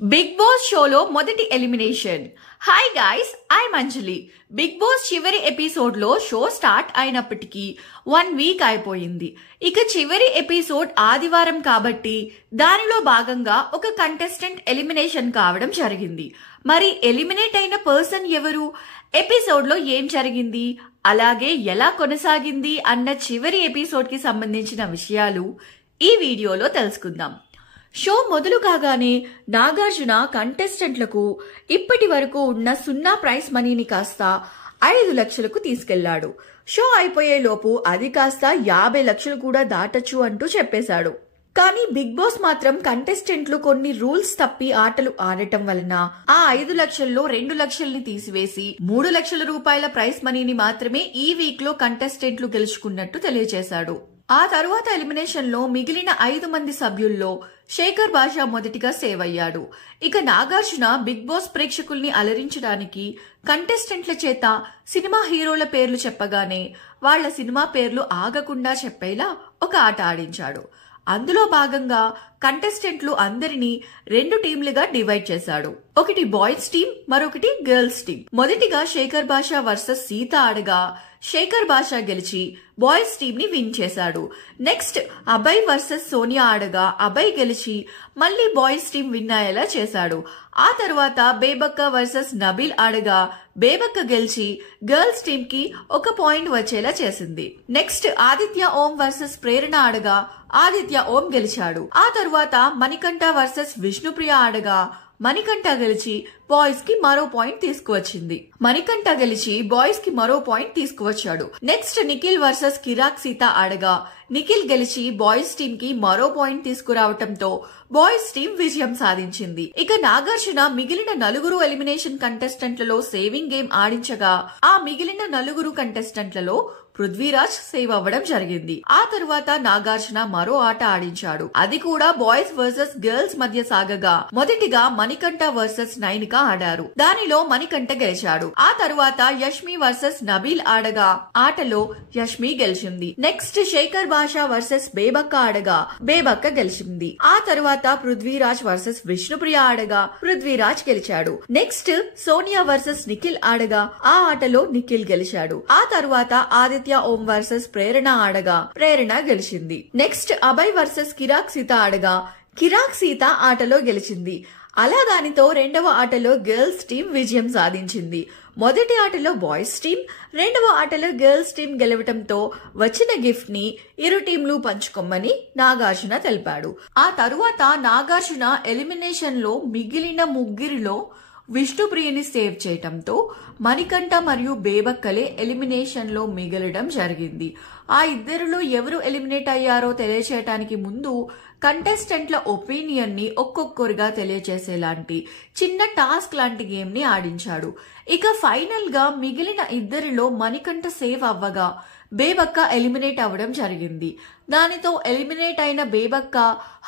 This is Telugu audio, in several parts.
బిగ్ బాస్ షోలో మొదటి elimination. Hi guys, I'm Anjali. Bigg Boss చివరి ఎపిసోడ్ లో షో స్టార్ట్ అయినప్పటికీ 1 వీక్ అయిపోయింది. ఇక చివరి ఎపిసోడ్ ఆదివారం కాబట్టి దానిలో భాగంగా ఒక కంటెస్టెంట్ ఎలిమినేషన్ కావడం జరిగింది. మరి ఎలిమినేట్ అయిన పర్సన్ ఎవరు, ఎపిసోడ్ లో ఏం జరిగింది, అలాగే ఎలా కొనసాగింది అన్న చివరి ఎపిసోడ్ కి సంబంధించిన విషయాలు ఈ వీడియోలో తెలుసుకుందాం. షో మొదలు కాగానే నాగార్జున కంటెస్టెంట్లకు ఇప్పటి వరకు ఉన్న 0 ప్రైజ్ మనీని కాస్త 5 లక్షలకు తీసుకెళ్లాడు. షో అయిపోయే లోపు అది కాస్త 50 లక్షలు కూడా దాటొచ్చు అంటూ చెప్పేశాడు. కానీ బిగ్ బాస్ మాత్రం కంటెస్టెంట్లు కొన్ని రూల్స్ తప్పి ఆటలు ఆడటం వలన ఆ 5 లక్షల్లో 2 లక్షల్ని తీసివేసి 3 లక్షల రూపాయల ప్రైజ్ మనీని మాత్రమే ఈ వీక్ లో కంటెస్టెంట్లు గెలుచుకున్నట్టు తెలియజేశాడు. ఆ తరువాత ఎలిమినేషన్ లో మిగిలిన 5 మంది సభ్యుల్లో శేఖర్ భాష మొదటిగా సేవ్ అయ్యాడు. ఇక నాగార్జున బిగ్ బాస్ ప్రేక్షకుల్ని అలరించడానికి కంటెస్టెంట్ల చేత సినిమా హీరోల పేర్లు చెప్పగానే వాళ్ల సినిమా పేర్లు ఆగకుండా చెప్పేలా ఒక ఆట ఆడించాడు. అందులో భాగంగా కంటెస్టెంట్లు అందరినీ 2 టీంలుగా డివైడ్ చేశాడు. ఒకటి బాయ్స్ టీం, మరొకటి గర్ల్స్ టీం. మొదటిగా శేఖర్ భాష వర్సెస్ సీత ఆడగా శేఖర్ భాష గెలిచి బాయ్స్ టీం ని విన్ చేశాడు. నెక్స్ట్ అభయ్ వర్సెస్ సోనియా ఆడగా అభయ్ గెలిచి మళ్లీ బాయ్స్ టీం విన్ అయ్యేలా చేశాడు. ఆ తర్వాత బేబక్క వర్సెస్ నబీల్ ఆడగా బేబక్క గెలిచి గర్ల్స్ టీం కి 1 పాయింట్ వచ్చేలా చేసింది. నెక్స్ట్ ఆదిత్య ఓం వర్సెస్ ప్రేరణ ఆడగా ఆదిత్య ఓం గెలిచాడు. ఆ తర్వాత మణికంఠ వర్సెస్ విష్ణుప్రియ ఆడగా మణికంఠ గెలిచి బాయ్స్ కి మరో పాయింట్ తీసుకువచ్చింది. మణికంఠ గెలిచి బాయ్స్ కి మరో పాయింట్ తీసుకువచ్చాడు. నెక్స్ట్ నిఖిల్ వర్సెస్ కిరాక్ సీత ఆడగా నిఖిల్ గెలిచి బాయ్స్ టీం కి మరో పాయింట్ తీసుకురావటంతో బాయ్స్ టీం విజయం సాధించింది. ఇక నాగార్జున మిగిలిన 4 ఎలిమినేషన్ కంటెస్టెంట్లలో సేవింగ్ గేమ్ ఆడించగా ఆ మిగిలిన 4 కంటెస్టెంట్లలో పృథ్వీరాజ్ సేవ్ అవ్వడం జరిగింది. ఆ తరువాత నాగార్జున మరో ఆట ఆడించాడు. అది కూడా బాయ్స్ వర్సెస్ గర్ల్స్ మధ్య సాగగా మొదటిగా మణికంఠ వర్సెస్ నైనిక ఆడారు. దానిలో మణికంఠ గెలిచాడు. ఆ తరువాత యష్మి వర్సెస్ నబీల్ ఆడగా ఆటలో యష్మి గెలిచింది. నెక్స్ట్ శేఖర్ భాష వర్సెస్ బేబక్క ఆడగా బేబక్క గెలిచింది. ఆ తరువాత పృథ్వీరాజ్ వర్సెస్ విష్ణుప్రియ ఆడగా పృథ్వీరాజ్ గెలిచాడు. నెక్స్ట్ సోనియా వర్సెస్ నిఖిల్ ఆడగా ఆ ఆటలో నిఖిల్ గెలిచాడు. ఆ తరువాత ఆదిత్య ఓం వర్సెస్ ప్రేరణ ఆడగా ప్రేరణ గెలిచింది. నెక్స్ట్ అభయ్ వర్సెస్ కిరాక్ సీత ఆడగా కిరాక్ సీత ఆటలో గెలిచింది. అలా దానితో 2వ ఆటలో గర్ల్స్ టీం విజయం సాధించింది. మొదటి ఆటలో బాయ్స్ టీం, 2వ ఆటలో గర్ల్స్ టీం గెలవటంతో వచ్చిన గిఫ్ట్ ని ఇరు టీంలు పంచుకోమని నాగార్జున తెలిపాడు. ఆ తరువాత నాగార్జున ఎలిమినేషన్ లో మిగిలిన 3 విష్ణుప్రియని సేవ్ చేయటంతో మణికంఠ మరియు బేబక్కలే ఎలిమినేషన్ లో మిగలడం జరిగింది. ఆ ఇద్దరిలో ఎవరు ఎలిమినేట్ అయ్యారో తెలియచేయటానికి ముందు కంటెస్టెంట్ల ఒపీనియన్ ని ఒక్కొక్కరుగా తెలియచేసేలాంటి చిన్న టాస్క్ లాంటి గేమ్ ని ఆడించాడు. ఇక ఫైనల్ గా మిగిలిన ఇద్దరిలో మణికంఠ సేవ్ అవ్వగా బేబక్క ఎలిమినేట్ అవ్వడం జరిగింది. దానితో ఎలిమినేట్ అయిన బేబక్క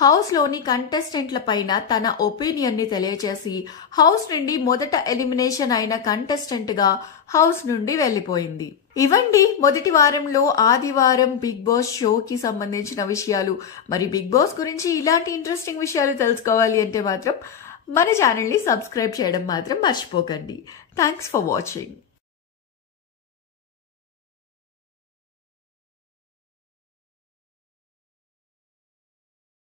హౌస్ లోని కంటెస్టెంట్ల పైన తన ఒపీనియన్ ని తెలియచేసి హౌస్ నుండి మొదట ఎలిమినేషన్ అయిన కంటెస్టెంట్ గా హౌస్ నుండి వెళ్లిపోయింది. ఇవండి మొదటి వారంలో ఆదివారం బిగ్ బాస్ షోకి సంబంధించిన విషయాలు. మరి బిగ్ బాస్ గురించి ఇలాంటి ఇంట్రెస్టింగ్ విషయాలు తెలుసుకోవాలి అంటే మాత్రం మన ఛానల్ ని సబ్స్క్రైబ్ చేయడం మాత్రం మర్చిపోకండి. Thanks for watching.